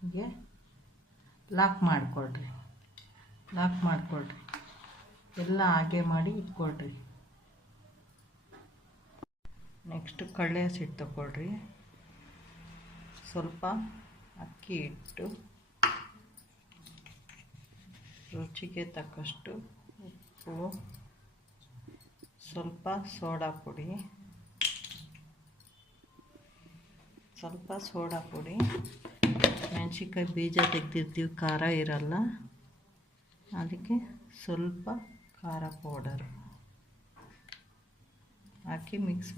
ಹೀಗೆ ಲಾಕ್ ಮಾಡಿಕೊಡ್ರಿ. ಎಲ್ಲ ಹಾಗೆ ಮಾಡಿ ಇಟ್ಕೊಳ್ರಿ. ನೆಕ್ಸ್ಟ್ ಕಡಲೆ ಹಸಿಟ್ಟು ತಗೊಳ್ರಿ. ಸ್ವಲ್ಪ ಅಕ್ಕಿ ಹಿಟ್ಟು, ರುಚಿಗೆ ತಕ್ಕಷ್ಟು ಉಪ್ಪು, ಸ್ವಲ್ಪ ಸೋಡಾ ಪುಡಿ, ಮೆಣಸಿನ್ಕಾಯಿ ಬೀಜ ತೆಗೆದಿರ್ತೀವಿ, ಖಾರ ಇರಲ್ಲ, ಅದಕ್ಕೆ ಸ್ವಲ್ಪ ಖಾರ ಪೌಡರ್ ಹಾಕಿ ಮಿಕ್ಸ್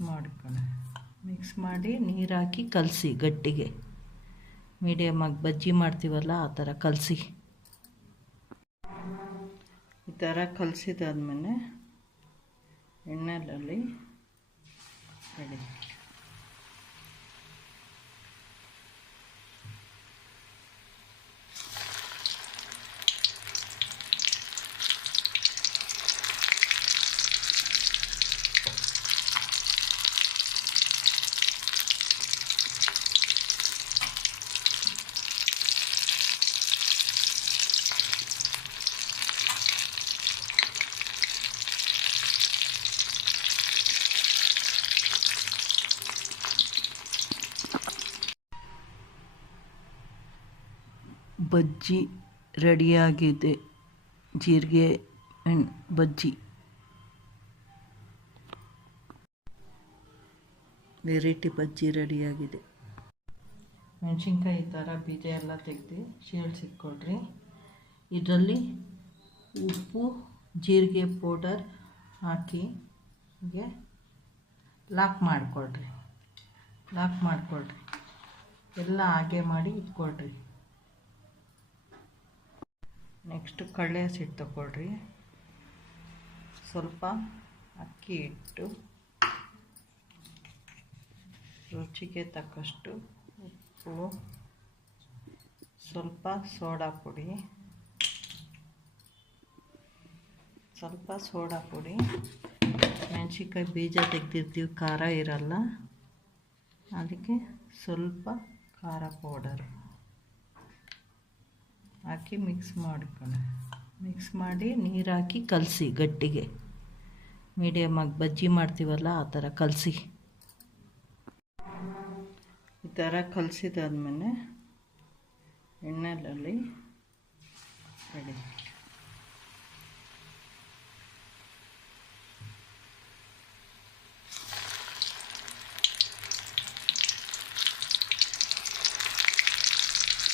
ಮಾಡಿ ನೀರು ಹಾಕಿ ಕಲಸಿ ಗಟ್ಟಿಗೆ. ಮೀಡಿಯಮಾಗಿ ಬಜ್ಜಿ ಮಾಡ್ತೀವಲ್ಲ ಆ ಥರ ಕಲಸಿ. ಈ ಥರ ಕಲಸಿದಾದ್ಮೇಲೆ ಎಣ್ಣೆಯಲ್ಲಿ ಇಡಿ. ಬಜ್ಜಿ ರೆಡಿಯಾಗಿದೆ. ಜೀರಿಗೆ ಬಜ್ಜಿ ವೆರೈಟಿ ಬಜ್ಜಿ ರೆಡಿಯಾಗಿದೆ. ಮೆಣಸಿನ್ಕಾಯಿ ಈ ಥರ ಬೀಜ ಎಲ್ಲ ತೆಗೆದು ಶೀಳಿಸಿಟ್ಕೊಳ್ರಿ. ಇದರಲ್ಲಿ ಉಪ್ಪು, ಜೀರಿಗೆ ಪೌಡರ್ ಹಾಕಿ ಹೀಗೆ ಲಾಕ್ ಮಾಡಿಕೊಳ್ರಿ. ಎಲ್ಲ ಹಾಗೆ ಮಾಡಿ ಇಟ್ಕೊಳ್ರಿ. ನೆಕ್ಸ್ಟ್ ಕಡಲೆ ಹಸಿಟ್ಟು ತಗೊಳ್ರಿ. ಸ್ವಲ್ಪ ಅಕ್ಕಿ ಹಿಟ್ಟು, ರುಚಿಗೆ ತಕ್ಕಷ್ಟು ಉಪ್ಪು, ಸ್ವಲ್ಪ ಸೋಡಾ ಪುಡಿ, ಮೆಣಸಿನ್ಕಾಯಿ ಬೀಜ ತೆಗೆದಿರ್ತೀವಿ, ಖಾರ ಇರಲ್ಲ, ಅದಕ್ಕೆ ಸ್ವಲ್ಪ ಖಾರ ಪೌಡರ್ ಹಾಕಿ ಮಿಕ್ಸ್ ಮಾಡಿ ನೀರು ಹಾಕಿ ಕಲಸಿ ಗಟ್ಟಿಗೆ. ಮೀಡಿಯಮಾಗಿ ಬಜ್ಜಿ ಮಾಡ್ತೀವಲ್ಲ ಆ ಥರ ಕಲಸಿ. ಈ ಥರ ಕಲಸಿದಾದ್ಮೇಲೆ